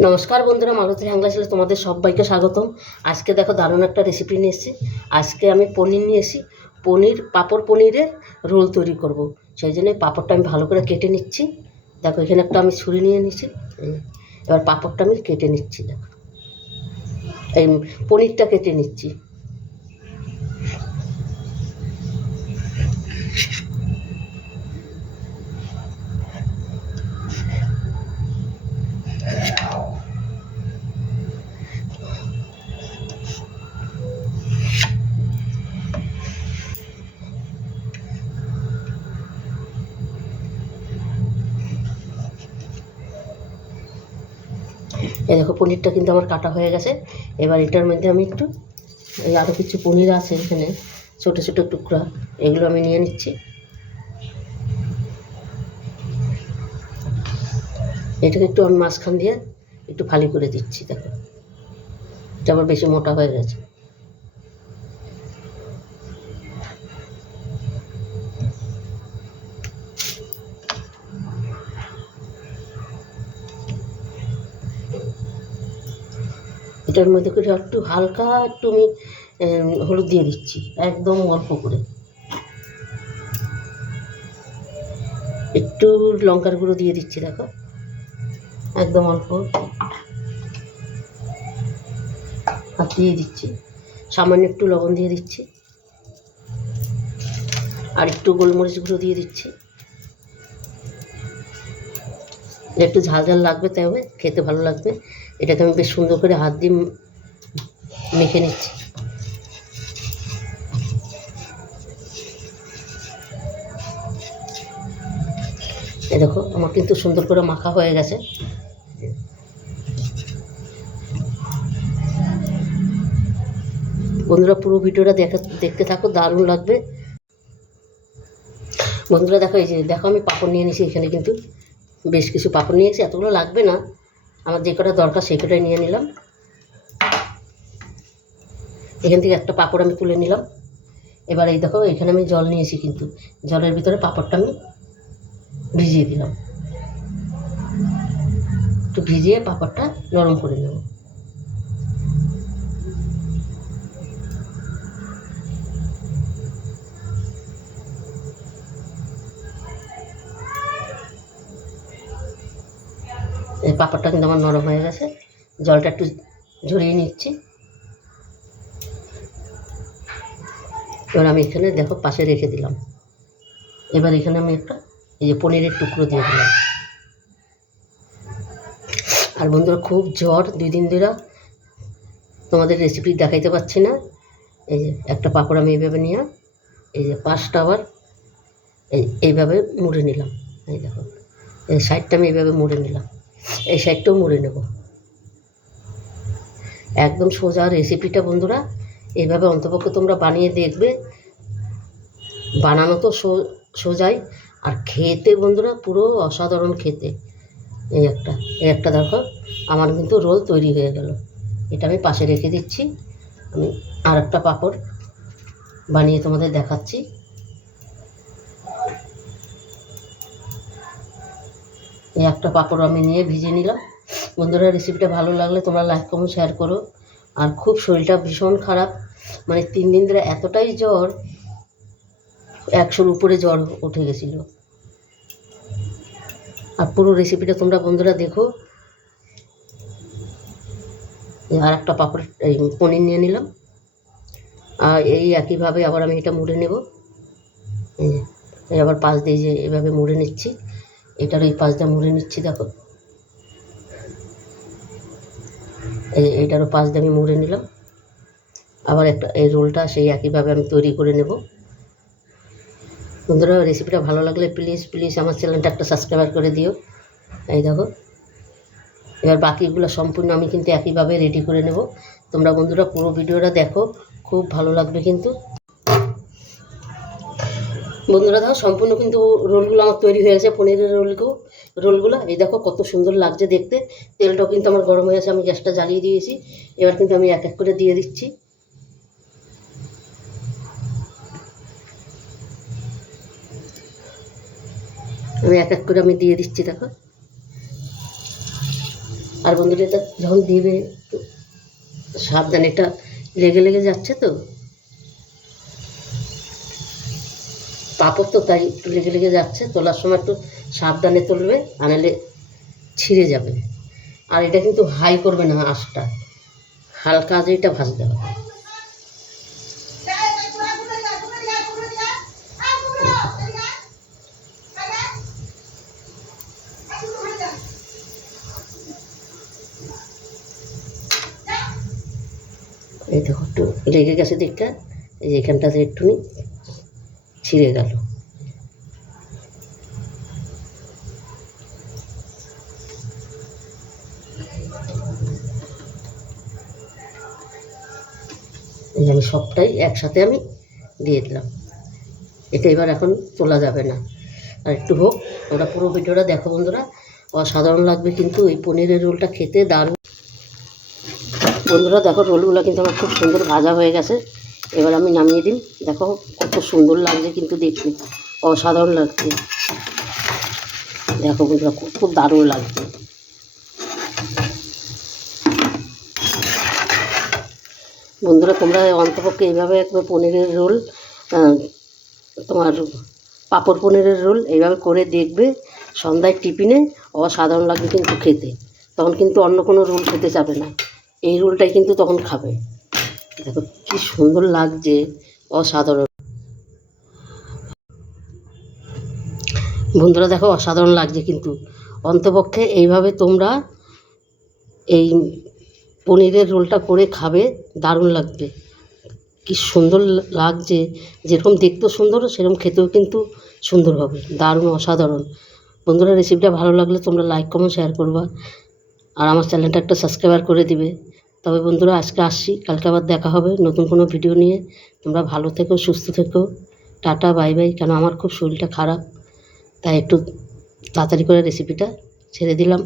নমস্কার বন্ধুরা, মালতী হ্যাংলা ছেলে তোমাদের সবাইকে স্বাগতম। আজকে দেখো দারুণ একটা রেসিপি নিয়ে এসেছি। আজকে আমি পনির নিয়ে এসেছি, পাঁপড় পনিরের রোল তৈরি করব। সেই জন্য পাঁপড়টা আমি ভালো করে কেটে নিচ্ছি। দেখো এখানে একটা আমি ছুরি নিয়ে নিচ্ছি। এবার পাঁপড়টা আমি কেটে নিচ্ছি। দেখো এই পনিরটা কেটে নিচ্ছি। এই দেখো পনিরটা কিন্তু আমার কাটা হয়ে গেছে। এবার এটার মধ্যে আমি একটু এই আরও কিছু পনির আছে এখানে, ছোটো ছোটো টুকরা, এগুলো আমি নিয়ে নিচ্ছি। এটাকে একটু আমি মাঝখান দিয়ে একটু ফালি করে দিচ্ছি। দেখো এটা আবার বেশি মোটা হয়ে গেছে। এটার মধ্যে করে একটু হালকা একটু আমি হলুদ দিয়ে দিচ্ছি, একদম অল্প করে। একটু লঙ্কার গুঁড়ো দিয়ে দিচ্ছি, দেখো একদম অল্প। আর দিয়ে দিচ্ছি সামান্য একটু লবণ দিয়ে দিচ্ছি, আর একটু গোলমরিচ গুঁড়ো দিয়ে দিচ্ছি। একটু ঝাল ঝাল লাগবে, তবে খেতে ভালো লাগবে। এটাকে আমি বেশ সুন্দর করে হাত দিয়ে মেখে নিচ্ছি। এই দেখো আমার কিন্তু সুন্দর করে মাখা হয়ে গেছে। বন্ধুরা পুরো ভিডিওটা দেখতে থাকো, দারুণ লাগবে। বন্ধুরা দেখো, এই যে দেখো আমি পাঁপড় নিয়ে নিয়েছি। এখানে কিন্তু বেশ কিছু পাঁপড় নিয়েছি, এতগুলো লাগবে না, আমার যে কটা দরকার সেই কটাই নিয়ে নিলাম। এখান থেকে একটা পাঁপড় আমি তুলে নিলাম। এবার এই দেখো এখানে আমি জল নিয়েছি, কিন্তু জলের ভিতরে পাঁপড়টা আমি ভিজিয়ে দিলাম। একটু ভিজিয়ে পাঁপড়টা নরম করে নেব। এই পাঁপড়টা কিন্তু আমার নরম হয়ে গেছে। জলটা একটু ঝরিয়ে নিচ্ছি। এবার আমি এখানে দেখো পাশে রেখে দিলাম। এবার এখানে আমি একটা এই যে পনিরের টুকরো দিয়ে দিলাম। আর বন্ধুরা খুব জ্বর, 2 দিন ধরে তোমাদের রেসিপি দেখাইতে পারছি না। এই যে একটা পাঁপড় আমি এইভাবে নিয়ে এই যে 5টা আবার এইভাবে মুড়ে নিলাম। এই দেখো এই সাইডটা আমি এইভাবে মুড়ে নিলাম, এই সাইডটাও মুড়ে নেব। একদম সোজা রেসিপিটা বন্ধুরা, এইভাবে অন্তপক্ষে তোমরা বানিয়ে দেখবে। বানানো তো সোজাই, আর খেতে বন্ধুরা পুরো অসাধারণ খেতে। এই একটা দেখো আমার কিন্তু রোল তৈরি হয়ে গেল। এটা আমি পাশে রেখে দিচ্ছি। আমি আর একটা পাঁপড় বানিয়ে তোমাদের দেখাচ্ছি। এই একটা পাঁপড় আমি নিয়ে ভিজে নিলাম। বন্ধুরা রেসিপিটা ভালো লাগলে তোমরা লাইক কমেন্ট শেয়ার করো। আর খুব শরীরটা ভীষণ খারাপ, মানে 3 দিন ধরে এতটাই জ্বর, 100-র উপরে জ্বর উঠে গেছিলো। আর পুরো রেসিপিটা তোমরা বন্ধুরা দেখো। আর একটা পাঁপড় এই পনির নিয়ে নিলাম, আর এই একইভাবে আবার আমি এটা মুড়ে নেব। এই আবার পাশ দিয়ে যে এভাবে মুড়ে নিচ্ছি, এটার ওই পাশটা মুড়ে নিচ্ছি। দেখো এইটারও পাশ দিয়ে আমি মুড়ে নিলাম। আবার একটা এই রোলটা সেই একইভাবে আমি তৈরি করে নেব। বন্ধুরা রেসিপিটা ভালো লাগলে প্লিজ আমার চ্যানেলটা একটা সাবস্ক্রাইব করে দিও। এই দেখো এবার বাকিগুলো সম্পূর্ণ আমি কিন্তু একইভাবে রেডি করে নেব। তোমরা বন্ধুরা পুরো ভিডিওটা দেখো, খুব ভালো লাগবে কিন্তু। বন্ধুরা দেখো সম্পূর্ণ কিন্তু রোলগুলো আমার তৈরি হয়ে গেছে, পনিরের রোলগুলো। এই দেখো কত সুন্দর লাগছে দেখতে। তেলটাও কিন্তু আমার গরম হয়ে গেছে, আমি গ্যাসটা জ্বালিয়ে দিয়েছি। এবার কিন্তু আমি এক এক করে দিয়ে দিচ্ছি। আমি এক এক করে আমি দিয়ে দিচ্ছি। দেখো আর বন্ধুরা এটা যখন দিবে সাবধানে, এটা লেগে লেগে যাচ্ছে তো পাঁপড় তো, তাই একটু লেগে লেগে যাচ্ছে। তোলার সময় একটু সাবধানে তুলবে, আনালে ছিঁড়ে যাবে। আর এটা কিন্তু হাই করবে না, আঁচটা হালকা আঁচে এটা ভাজতে হবে। এই দেখো একটু লেগে গেছে দিকটা, এই যে এখানটাতে একটুখানি ছিঁড়ে গেল। এই আমি সবটাই একসাথে আমি দিয়ে দিলাম। এটা এবার এখন তোলা যাবে না, আর একটু হোক। তোমরা পুরো ভিডিওটা দেখো বন্ধুরা, অসাধারণ লাগবে কিন্তু এই পনিরের রোলটা খেতে দারুণ। বন্ধুরা দেখো রোলগুলো কিন্তু আমার খুব সুন্দর ভাজা হয়ে গেছে। এবার আমি নামিয়ে দিই। দেখো কত সুন্দর লাগছে কিন্তু দেখতে, অসাধারণ লাগছে। দেখো বন্ধুরা খুব দারুণ লাগছে। বন্ধুরা তোমরা অন্তপক্ষে এইভাবে একবার পনিরের রোল, তোমার পাঁপড় পনিরের রোল এইভাবে করে দেখবে, সন্ধ্যায় টিফিনে অসাধারণ লাগবে কিন্তু খেতে। তখন কিন্তু অন্য কোনো রোল খেতে যাবে না, এই রোলটাই কিন্তু তখন খাবে। দেখো কী সুন্দর লাগছে, অসাধারণ। বন্ধুরা দেখো অসাধারণ লাগছে কিন্তু। অন্তপক্ষে এইভাবে তোমরা এই পনিরের রোলটা করে খাবে, দারুণ লাগবে। কি সুন্দর লাগছে, যেরকম দেখতেও সুন্দর সেরকম খেতেও কিন্তু সুন্দর হবে, দারুণ অসাধারণ। বন্ধুরা রেসিপিটা ভালো লাগলে তোমরা লাইক কমেন্ট শেয়ার করবা, আর আমার চ্যানেলটা একটা সাবস্ক্রাইবার করে দিবে। তবে বন্ধুরা আজকে আসছি, কালকে আবার দেখা হবে নতুন কোনো ভিডিও নিয়ে। তোমরা ভালো থেকো, সুস্থ থেকো, টাটা বাই বাই। কেন আমার খুব শরীরটা খারাপ, তাই একটু তাড়াতাড়ি করে রেসিপিটা ছেড়ে দিলাম।